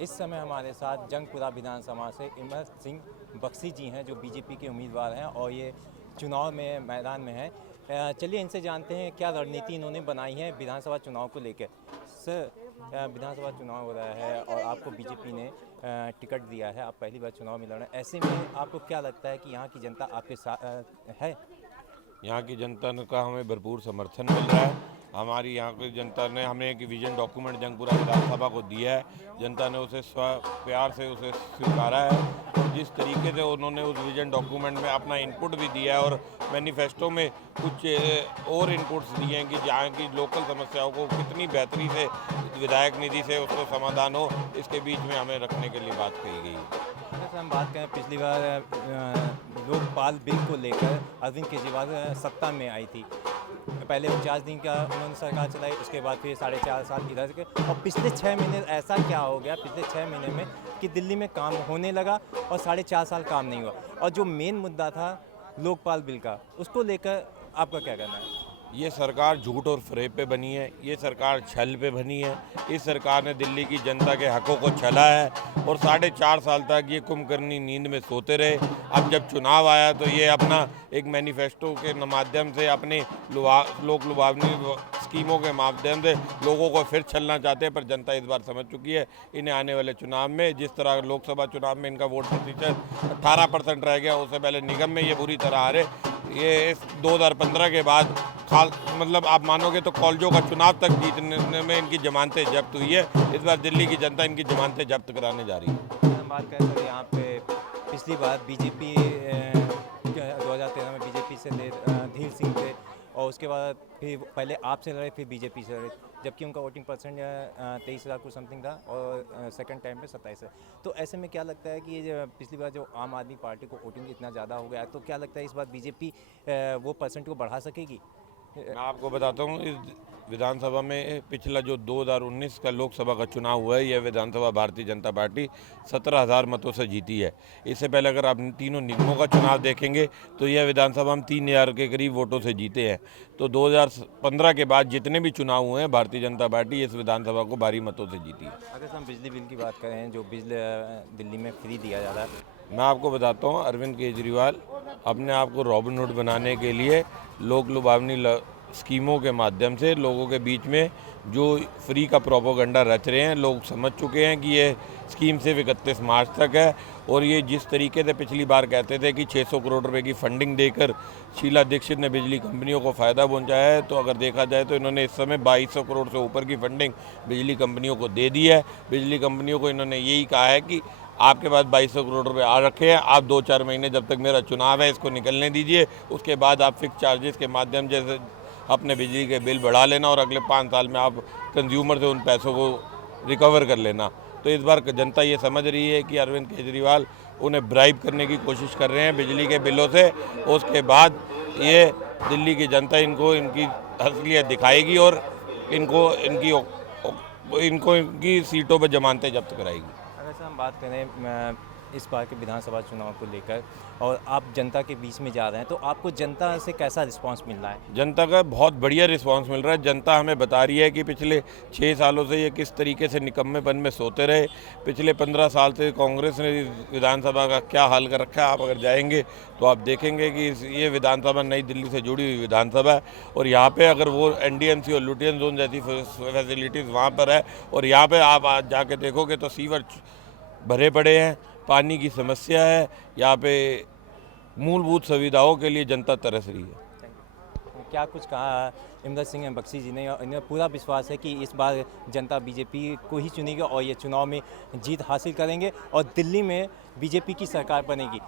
इस समय हमारे साथ जंगपुरा विधानसभा से इमरत सिंह बख्शी जी हैं, जो बीजेपी के उम्मीदवार हैं और ये चुनाव में मैदान में हैं। चलिए इनसे जानते हैं क्या रणनीति इन्होंने बनाई है विधानसभा चुनाव को लेकर। सर, विधानसभा चुनाव हो रहा है और आपको बीजेपी ने टिकट दिया है, आप पहली बार चुनाव में लड़ रहे हैं। ऐसे में आपको क्या लगता है कि यहाँ की जनता आपके साथ है? यहाँ की जनता का हमें भरपूर समर्थन मिल रहा है। हमारी यहाँ की जनता ने हमें एक विजन डॉक्यूमेंट जंगपुरा विधानसभा को दिया है। जनता ने उसे प्यार से उसे स्वीकारा है और जिस तरीके से उन्होंने उस विजन डॉक्यूमेंट में अपना इनपुट भी दिया है और मैनिफेस्टो में कुछ और इनपुट्स दिए हैं कि जहाँ की लोकल समस्याओं को कितनी बेहतरी से विधायक निधि से उसको समाधान हो, इसके बीच में हमें रखने के लिए बात कही गई है। जैसे हम बात करें, पिछली बार लोकपाल बिल को लेकर अरविंद केजरीवाल सत्ता में आई थी। पहले 49 दिन का उन्होंने सरकार चलाई, उसके बाद फिर 4.5 साल इधर के, और पिछले 6 महीने ऐसा क्या हो गया पिछले 6 महीने में कि दिल्ली में काम होने लगा और 4.5 साल काम नहीं हुआ। और जो मेन मुद्दा था लोकपाल बिल का, उसको लेकर आपका क्या कहना है? ये सरकार झूठ और फरेब पे बनी है, ये सरकार छल पे बनी है। इस सरकार ने दिल्ली की जनता के हकों को छला है और 4.5 साल तक ये कुंभकर्णी नींद में सोते रहे। अब जब चुनाव आया तो ये अपना एक मैनिफेस्टो के माध्यम से अपने लोक लुभावनी स्कीमों के माध्यम से लोगों को फिर छलना चाहते हैं। पर जनता इस बार समझ चुकी है, इन्हें आने वाले चुनाव में जिस तरह लोकसभा चुनाव में इनका वोट प्रतिशत 18% रह गया, उससे पहले निगम में ये बुरी तरह हारे। ये इस 2015 के बाद मतलब आप मानोगे तो कॉलेजों का चुनाव तक जीतने में इनकी जमानतें जब्त हुई है। इस बार दिल्ली की जनता इनकी जमानतें जब्त कराने जा रही है। हम बात करें तो यहाँ पे पिछली बार बीजेपी 2013 में बीजेपी से धीर सिंह थे और उसके बाद फिर पहले आपसे लड़े, फिर बीजेपी से लड़े, जबकि उनका वोटिंग परसेंट 23,000 कुछ समथिंग था और सेकंड टाइम पे 27 है। तो ऐसे में क्या लगता है कि ये पिछली बार जो आम आदमी पार्टी को वोटिंग इतना ज़्यादा हो गया, तो क्या लगता है इस बार बीजेपी वो परसेंट को बढ़ा सकेगी? मैं आपको बताता हूँ, इस विधानसभा में पिछला जो 2019 का लोकसभा का चुनाव हुआ है, यह विधानसभा भारतीय जनता पार्टी 17,000 मतों से जीती है। इससे पहले अगर आप तीनों निगमों का चुनाव देखेंगे तो यह विधानसभा हम 3,000 के करीब वोटों से जीते हैं। तो 2015 के बाद जितने भी चुनाव हुए हैं, भारतीय जनता पार्टी इस विधानसभा को भारी मतों से जीती है। अगर हम बिजली बिल की बात करें, जो बिजली दिल्ली में फ्री दिया जा रहा है, मैं आपको बताता हूँ, अरविंद केजरीवाल अपने आप को रॉबिन हुड बनाने के लिए लोक लुभावनी स्कीमों के माध्यम से लोगों के बीच में जो फ्री का प्रोपोगंडा रच रहे हैं। लोग समझ चुके हैं कि ये स्कीम सिर्फ 31 मार्च तक है और ये जिस तरीके से पिछली बार कहते थे कि 600 करोड़ रुपए की फंडिंग देकर शीला दीक्षित ने बिजली कंपनियों को फ़ायदा पहुंचाया है, तो अगर देखा जाए तो इन्होंने इस समय 2200 करोड़ से ऊपर की फंडिंग बिजली कंपनियों को दे दी है। बिजली कंपनियों को इन्होंने यही कहा है कि आपके पास 2200 करोड़ रुपए आ रखे हैं, आप 2-4 महीने जब तक मेरा चुनाव है इसको निकलने दीजिए, उसके बाद आप फिक्स चार्जेस के माध्यम से अपने बिजली के बिल बढ़ा लेना और अगले 5 साल में आप कंज्यूमर से उन पैसों को रिकवर कर लेना। तो इस बार जनता ये समझ रही है कि अरविंद केजरीवाल उन्हें ब्राइब करने की कोशिश कर रहे हैं बिजली के बिलों से। उसके बाद ये दिल्ली की जनता इनको इनकी असलियत दिखाएगी और इनको इनकी सीटों पर जमानतें जब्त कराएगी। अगर से हम बात करें इस बार के विधानसभा चुनाव को लेकर और आप जनता के बीच में जा रहे हैं, तो आपको जनता से कैसा रिस्पांस मिल रहा है? जनता का बहुत बढ़िया रिस्पांस मिल रहा है। जनता हमें बता रही है कि पिछले 6 सालों से ये किस तरीके से निकम्मेपन में सोते रहे। पिछले 15 साल से कांग्रेस ने विधानसभा का क्या हाल कर रखा है। आप अगर जाएंगे तो आप देखेंगे कि ये विधानसभा नई दिल्ली से जुड़ी हुई विधानसभा है और यहाँ पर अगर वो NDMC और लुटियन जोन जैसी फैसिलिटीज़ वहाँ पर है और यहाँ पर आप आज जाके देखोगे तो सीवर भरे पड़े हैं, पानी की समस्या है, यहाँ पे मूलभूत सुविधाओं के लिए जनता तरस रही है। क्या कुछ कहा इमरत सिंह बख्शी जी ने? इन्हें पूरा विश्वास है कि इस बार जनता बीजेपी को ही चुनेगी और ये चुनाव में जीत हासिल करेंगे और दिल्ली में बीजेपी की सरकार बनेगी।